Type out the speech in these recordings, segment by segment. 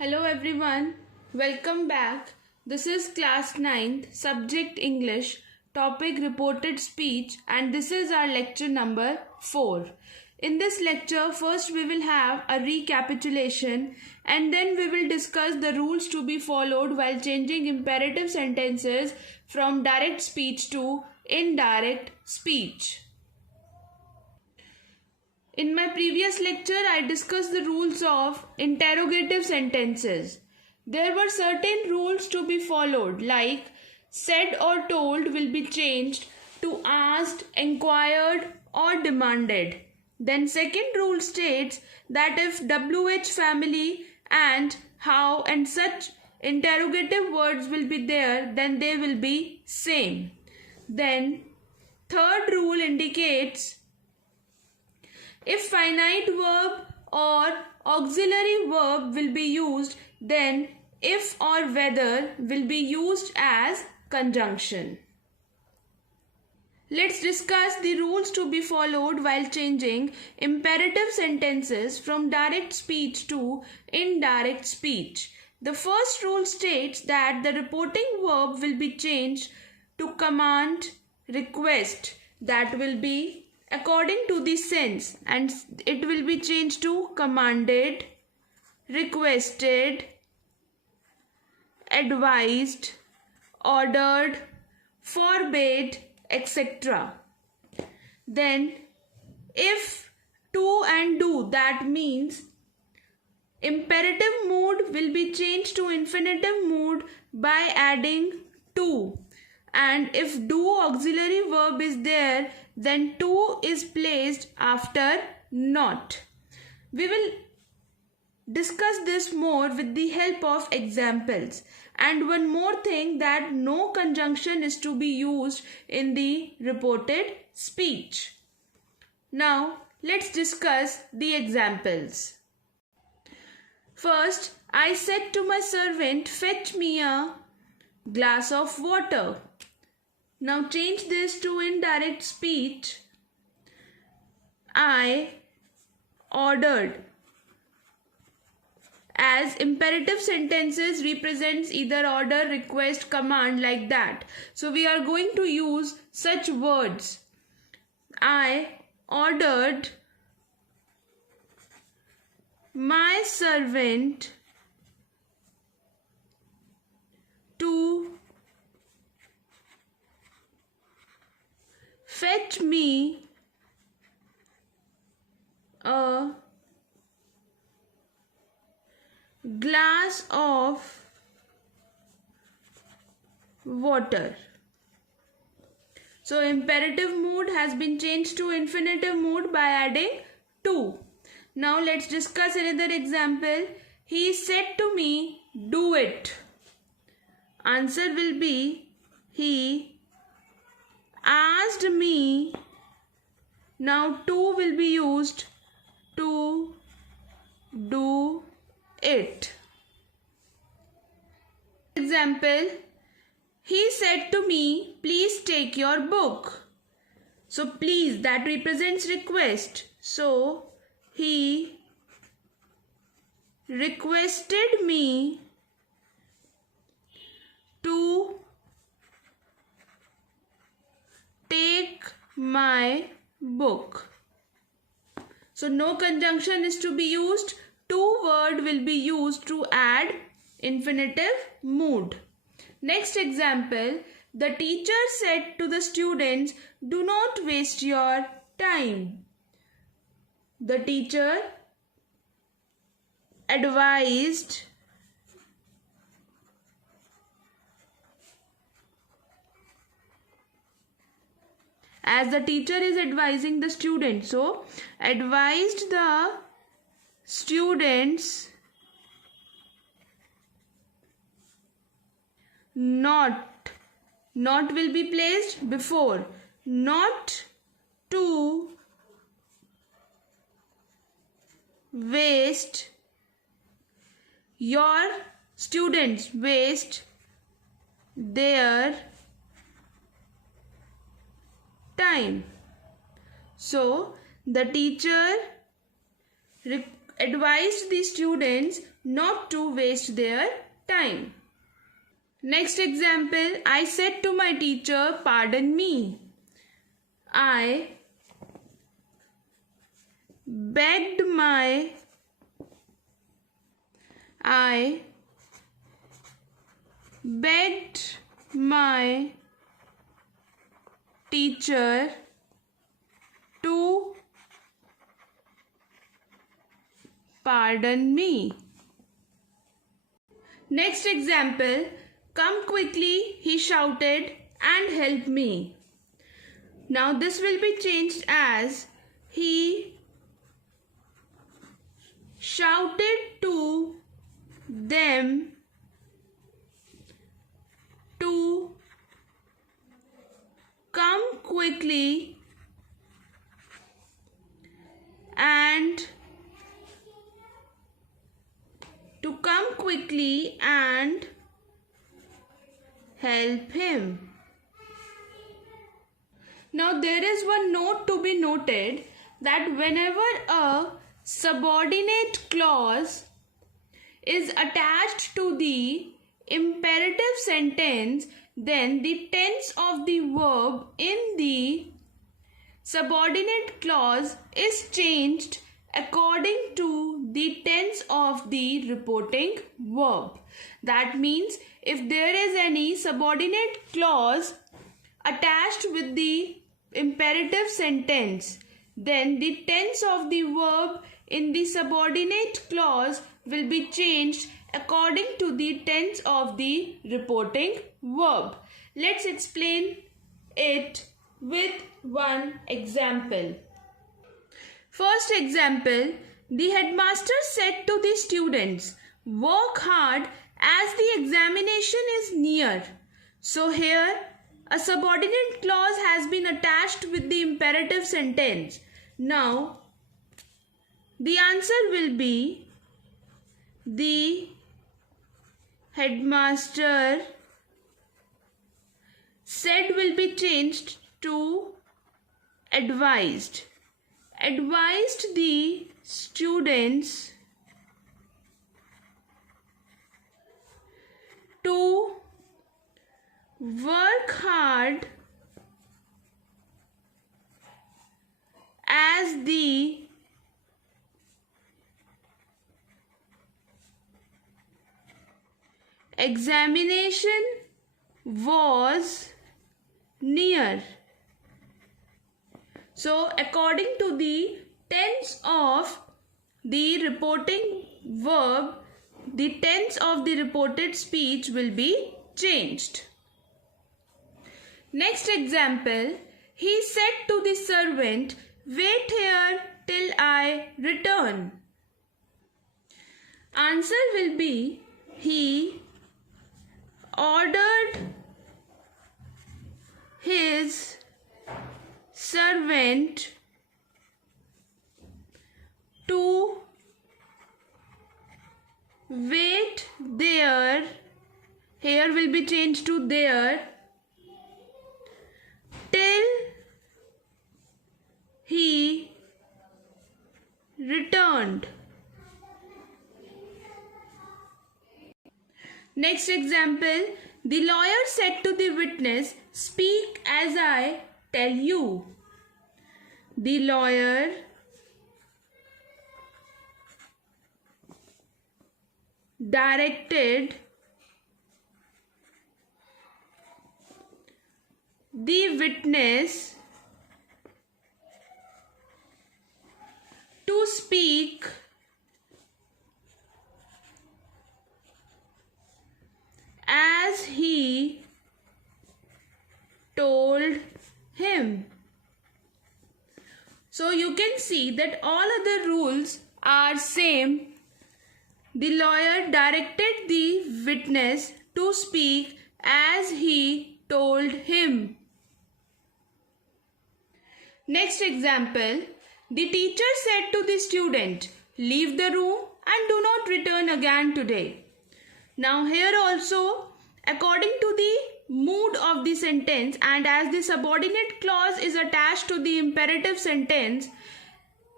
Hello everyone, welcome back. This is class 9th, subject English, topic reported speech, and this is our lecture number 4. In this lecture, first we will have a recapitulation and then we will discuss the rules to be followed while changing imperative sentences from direct speech to indirect speech. In my previous lecture, I discussed the rules of interrogative sentences. There were certain rules to be followed, like said or told will be changed to asked, inquired or demanded. Then second rule states that if WH family and how and such interrogative words will be there, then they will be same. Then third rule indicates if finite verb or auxiliary verb will be used, then if or whether will be used as conjunction. Let's discuss the rules to be followed while changing imperative sentences from direct speech to indirect speech. The first rule states that the reporting verb will be changed to command, request. That will be according to the sense, and it will be changed to commanded, requested, advised, ordered, forbade, etc. Then if, to and do, that means imperative mood will be changed to infinitive mood by adding to, and if do auxiliary verb is there, then to is placed after not. We will discuss this more with the help of examples. And one more thing, that no conjunction is to be used in the reported speech. Now let's discuss the examples. First, I said to my servant, fetch me a glass of water. Now change this to indirect speech. I ordered. As imperative sentences represents either order, request, command, like that. So we are going to use such words. I ordered my servant to fetch me a glass of water. So imperative mood has been changed to infinitive mood by adding to. Now let's discuss another example. He said to me, do it. Answer will be he asked me. Now to will be used to do it. Example, he said to me, please take your book. So please, that represents request. So he requested me to take my book. So no conjunction is to be used. To word will be used to add infinitive mood. Next example, the teacher said to the students, do not waste your time. The teacher advised as the teacher is advising the student. So advised the students not will be placed before, not to waste your students waste their time. So the teacher advised the students not to waste their time. Next example, I said to my teacher, "Pardon me." I begged my teacher to pardon me. Next example, "Come quickly," he shouted, "and help me." Now this will be changed as he shouted to them to come quickly and help him. Now there is one note to be noted, that whenever a subordinate clause is attached to the imperative sentence, then the tense of the verb in the subordinate clause is changed according to the tense of the reporting verb. That means if there is any subordinate clause attached with the imperative sentence, then the tense of the verb in the subordinate clause will be changed according to the tense of the reporting verb. Let's explain it with one example. First example, the headmaster said to the students, "Work hard as the examination is near." So here a subordinate clause has been attached with the imperative sentence. Now the answer will be the headmaster said will be changed to advised. Advised the students to work hard as the examination was near. So according to the tense of the reporting verb, the tense of the reported speech will be changed. Next example, he said to the servant, "Wait here till I return." Answer will be he ordered his servant to wait there. Here will be changed to there till he returned. Next example, the lawyer said to the witness, "Speak as I tell you." The lawyer directed the witness to speak as he told him. So you can see that all other rules are same. The lawyer directed the witness to speak as he told him. Next example, the teacher said to the student, "Leave the room and do not return again today." Now here also, according to the mood of the sentence and as the subordinate clause is attached to the imperative sentence,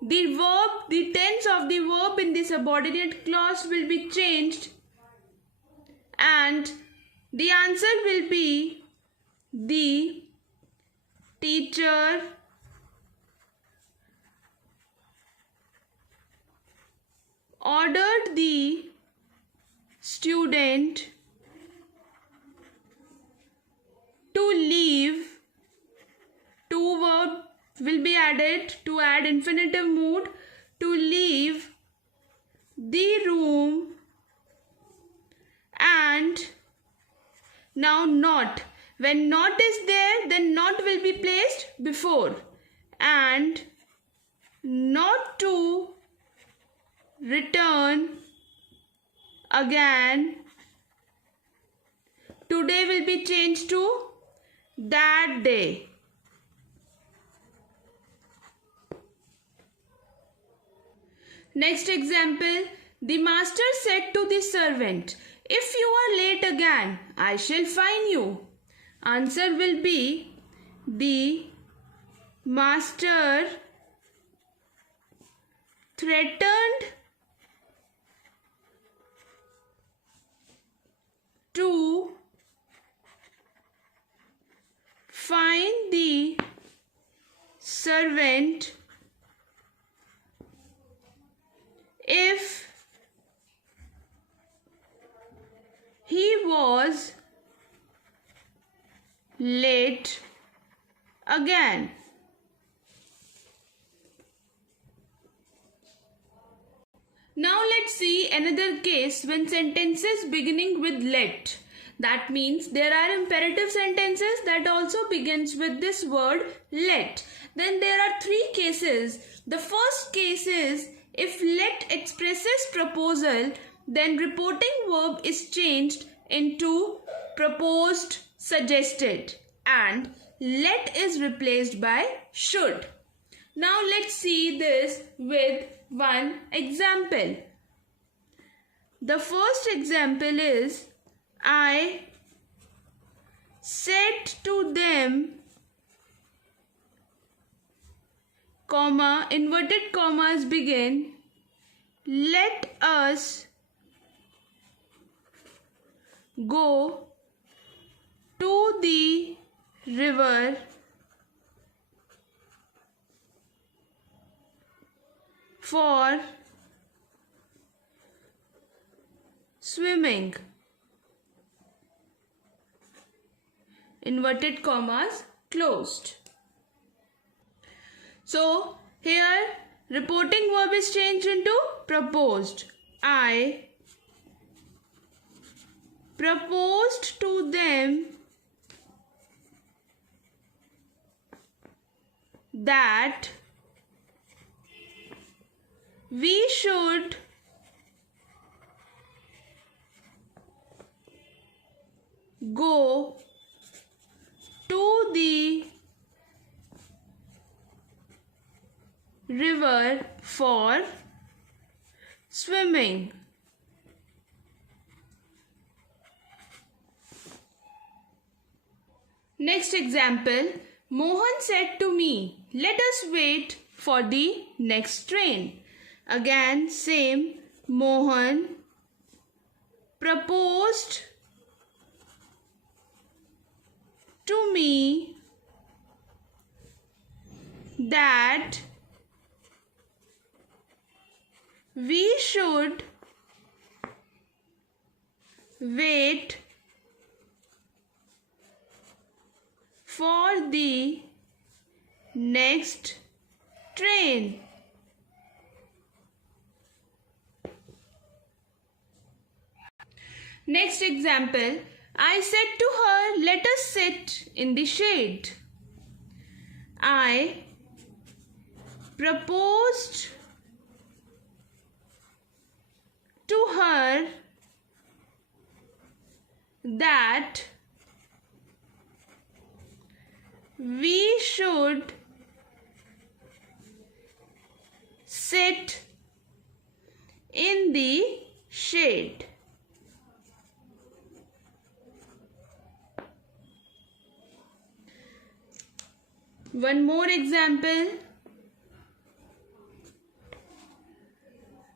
the tense of the verb in the subordinate clause will be changed, and the answer will be the teacher ordered the student to leave. Two verbs will be added to add infinitive mood. To leave the room, and now not. When not is there, then not will be placed before. And not to return again. Today will be changed to that day. Next example, the master said to the servant, "If you are late again, I shall fine you." Answer will be the master threatened to fine the servant if he was late again. Now let's see another case when sentences beginning with let. That means there are imperative sentences that also begins with this word let. Then there are three cases. The first case is if let expresses proposal, then reporting verb is changed into proposed, suggested, and let is replaced by should. Now let's see this with one example. The first example is, I said to them, comma, inverted commas begin, let us go to the river for swimming. Inverted commas closed. So here reporting verb is changed into proposed. I proposed to them that we should go to the river for swimming. Next example, Mohan said to me, let us wait for the next train. Again same, Mohan proposed to me that we should wait for the next train. Next example, I said to her, let us sit in the shade. I proposed to her that we should sit in the shade. One more example.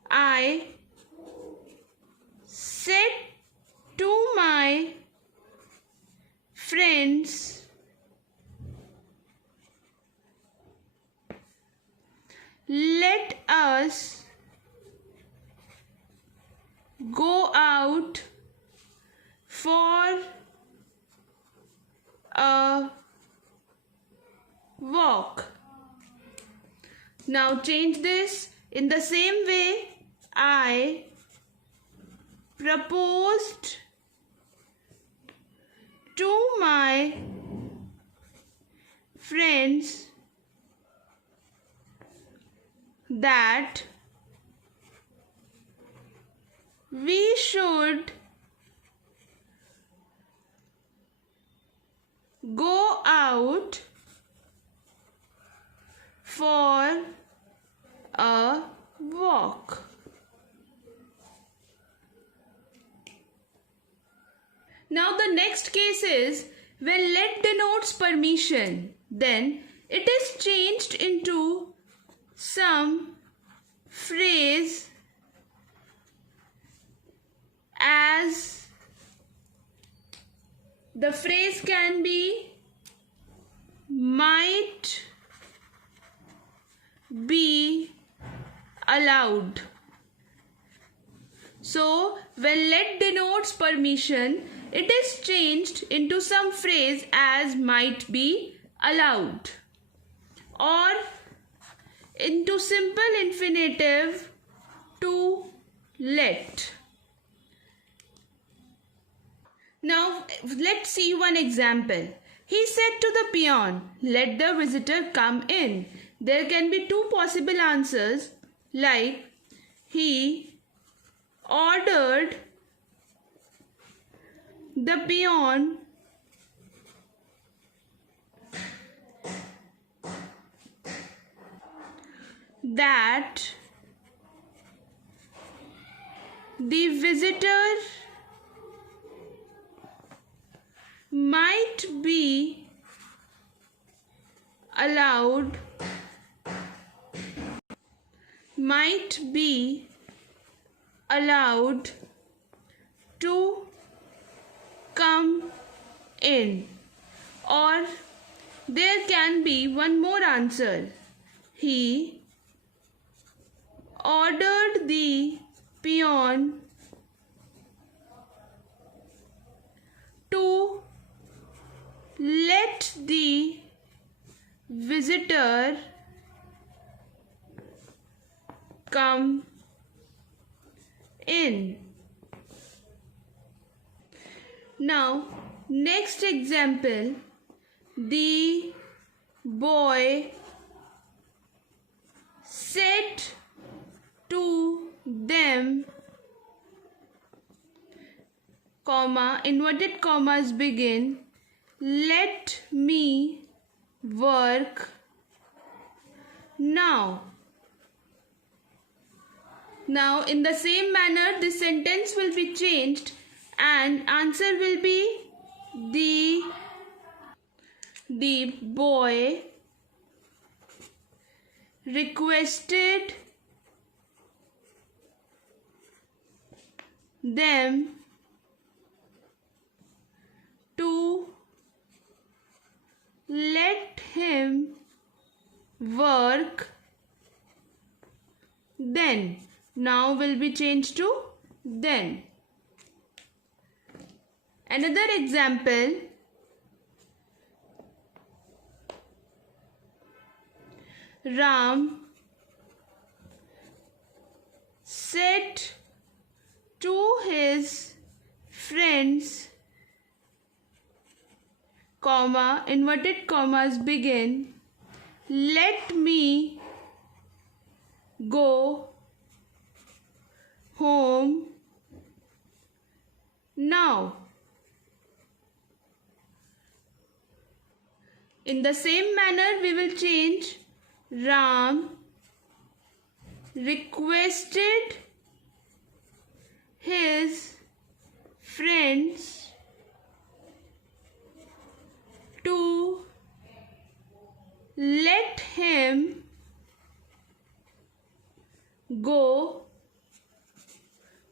I said to my friends, let us go out for a walk. Now change this. In the same way, I proposed to my friends that we should go out for a walk. Now the next case is when let denotes permission, then it is changed into some phrase as the phrase can be might be allowed. So when let denotes permission, it is changed into some phrase as might be allowed or into simple infinitive to let. Now let's see one example. He said to the peon, let the visitor come in. There can be two possible answers like he ordered the peon that the visitor might be allowed to come in. Or there can be one more answer. He ordered the peon to let the visitor come in. Now, next example, the boy said to them, comma, inverted commas begin, let me work now. Now, in the same manner, this sentence will be changed and answer will be the boy requested them to let him work then. Now will be changed to then. Another example, Ram said to his friends, comma, inverted commas begin, let me go home now. In the same manner, we will change Ram requested his friends to let him go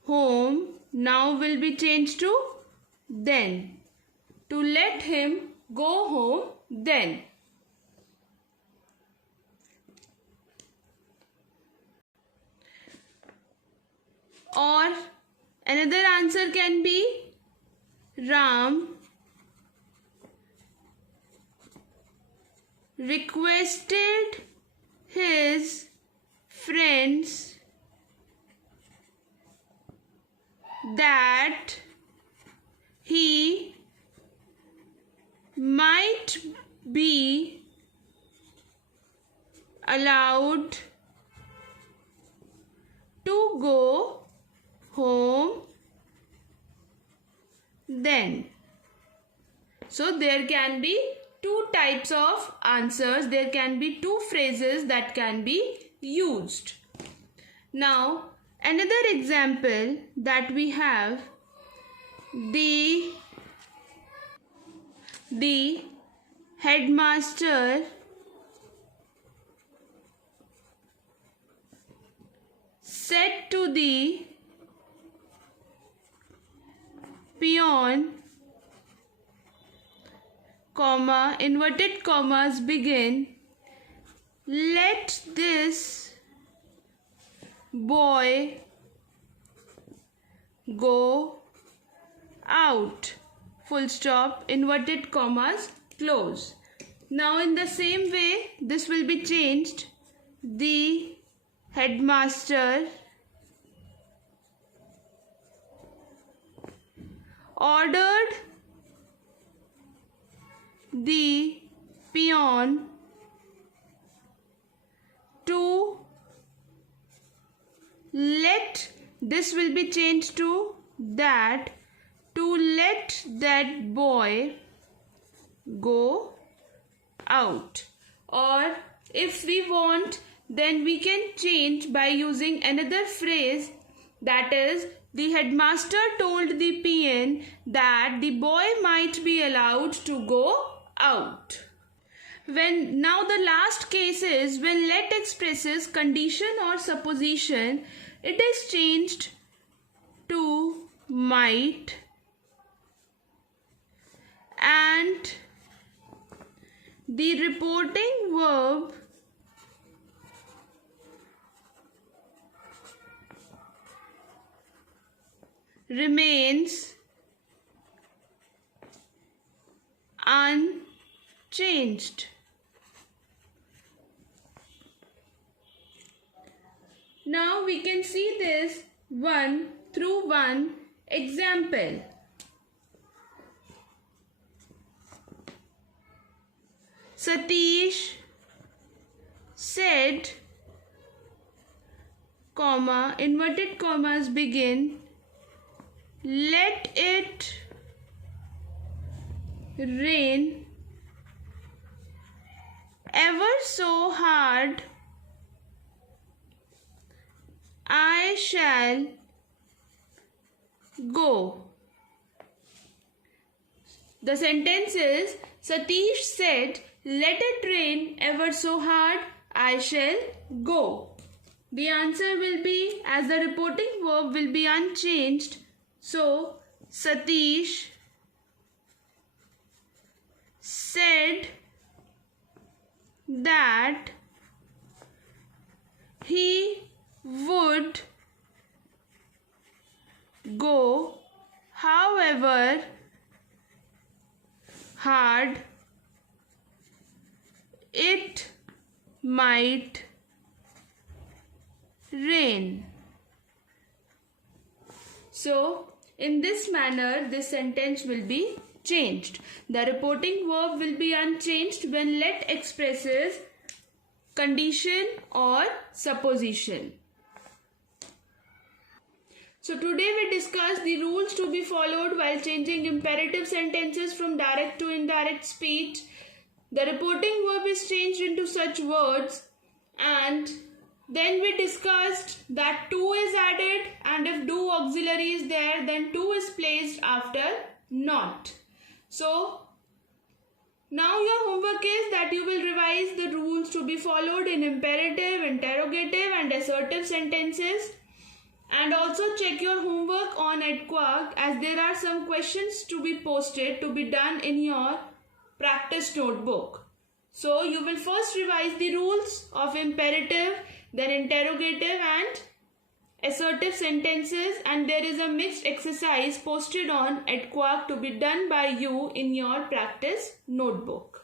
home now will be changed to then. To let him go home then. Or another answer can be Ram requested his friends that he might be allowed to go home then. So there can be two types of answers. There can be two phrases that can be used. Now, another example that we have, the headmaster said to the peon, comma, inverted commas begin, let this boy go out, full stop, inverted commas close. Now in the same way, this will be changed. The headmaster ordered the peon to let, this will be changed to that, to let that boy go out. Or if we want, then we can change by using another phrase, that is, the headmaster told the peon that the boy might be allowed to go out. Now the last case is when let expresses condition or supposition, it is changed to might, and the reporting verb remains unchanged. Now we can see this one through one example. Satish said, comma, inverted commas begin, let it rain ever so hard, I shall go. The sentence is, Satish said, let it rain ever so hard, I shall go. The answer will be, as the reporting verb will be unchanged, so Satish said that he would go, however hard it might rain. So, in this manner, this sentence will be changed. The reporting verb will be unchanged when let expresses condition or supposition. So today we discussed the rules to be followed while changing imperative sentences from direct to indirect speech. The reporting verb is changed into such words, and then we discussed that to is added, and if do auxiliary is there, then to is placed after not. So now your homework is that you will revise the rules to be followed in imperative, interrogative and assertive sentences. And also check your homework on EdQuark, as there are some questions to be posted to be done in your practice notebook. So you will first revise the rules of imperative, then interrogative and assertive sentences, and there is a mixed exercise posted on EdQuark to be done by you in your practice notebook.